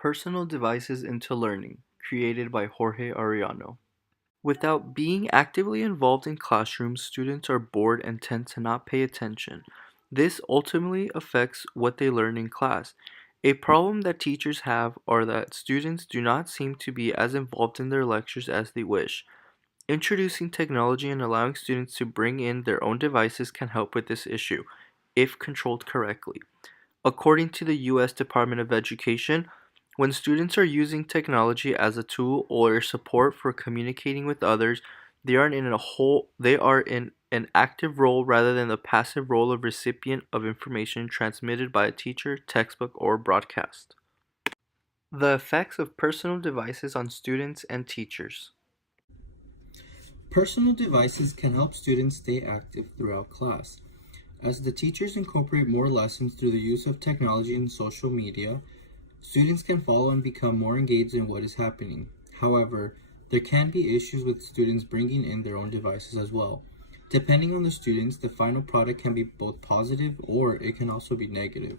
Personal Devices into Learning, created by Jorge Arellano. Without being actively involved in classrooms, students are bored and tend to not pay attention. This ultimately affects what they learn in class. A problem that teachers have are that students do not seem to be as involved in their lectures as they wish. Introducing technology and allowing students to bring in their own devices can help with this issue, if controlled correctly. According to the U.S. Department of Education, when students are using technology as a tool or support for communicating with others, they are in an active role rather than the passive role of recipient of information transmitted by a teacher, textbook, or broadcast. The effects of personal devices on students and teachers. Personal devices can help students stay active throughout class. As the teachers incorporate more lessons through the use of technology and social media, students can follow and become more engaged in what is happening. However, there can be issues with students bringing in their own devices as well. Depending on the students, the final product can be both positive or it can also be negative.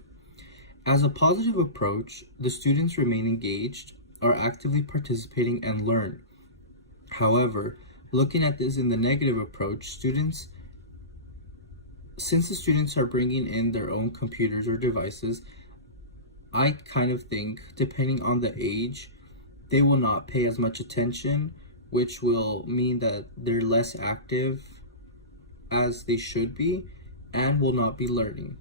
As a positive approach, the students remain engaged, are actively participating, and learn. However, looking at this in the negative approach, since the students are bringing in their own computers or devices, I kind of think, depending on the age, they will not pay as much attention, which will mean that they're less active as they should be and will not be learning.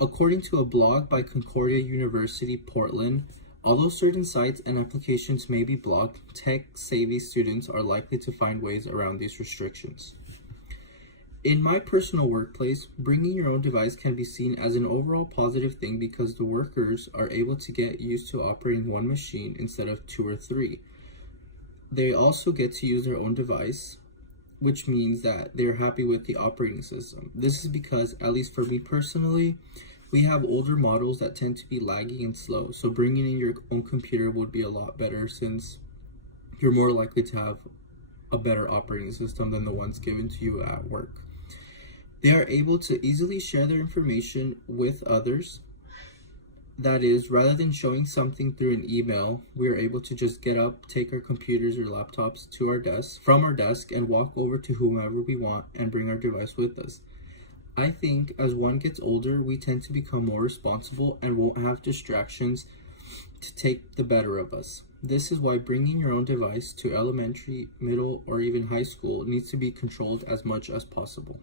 According to a blog by Concordia University, Portland, although certain sites and applications may be blocked, tech-savvy students are likely to find ways around these restrictions. In my personal workplace, bringing your own device can be seen as an overall positive thing because the workers are able to get used to operating one machine instead of two or three. They also get to use their own device, which means that they're happy with the operating system. This is because, at least for me personally, we have older models that tend to be laggy and slow, so bringing in your own computer would be a lot better since you're more likely to have a better operating system than the ones given to you at work. They are able to easily share their information with others. That is, rather than showing something through an email, we are able to just get up, take our computers or laptops to our desk, from our desk, and walk over to whomever we want and bring our device with us. I think as one gets older, we tend to become more responsible and won't have distractions to take the better of us. This is why bringing your own device to elementary, middle, or even high school needs to be controlled as much as possible.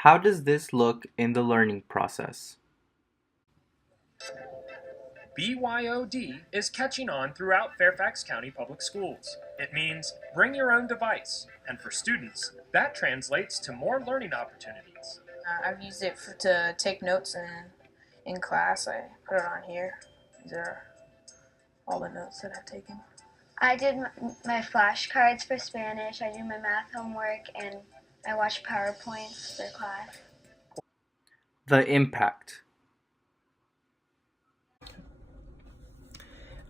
How does this look in the learning process? BYOD is catching on throughout Fairfax County Public Schools. It means bring your own device, and for students, that translates to more learning opportunities. I've used it to take notes in class. I put it on here. These are all the notes that I've taken. I did my flashcards for Spanish, I do my math homework, and I watch PowerPoints for class. The impact.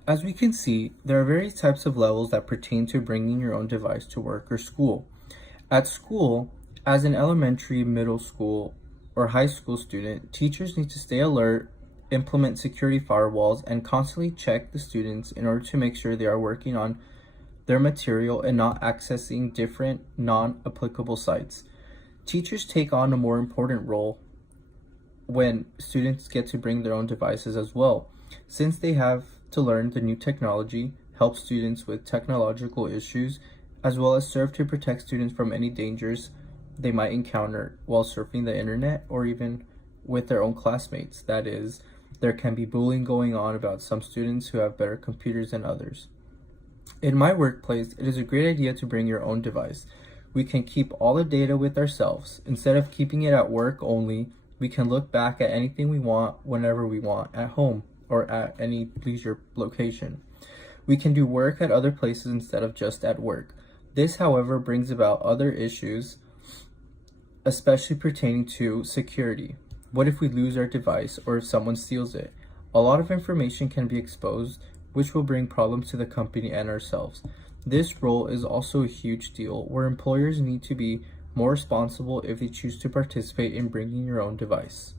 As we can see, there are various types of levels that pertain to bringing your own device to work or school. At school, as an elementary, middle school, or high school student, teachers need to stay alert, implement security firewalls, and constantly check the students in order to make sure they are working on their material and not accessing different non-applicable sites. Teachers take on a more important role when students get to bring their own devices as well, since they have to learn the new technology, help students with technological issues, as well as serve to protect students from any dangers they might encounter while surfing the internet or even with their own classmates. That is, there can be bullying going on about some students who have better computers than others. In my workplace, it is a great idea to bring your own device. We can keep all the data with ourselves. Instead of keeping it at work only, we can look back at anything we want whenever we want at home or at any leisure location. We can do work at other places instead of just at work. This, however, brings about other issues, especially pertaining to security. What if we lose our device or if someone steals it? A lot of information can be exposed, which will bring problems to the company and ourselves. This role is also a huge deal where employers need to be more responsible if they choose to participate in bringing your own device.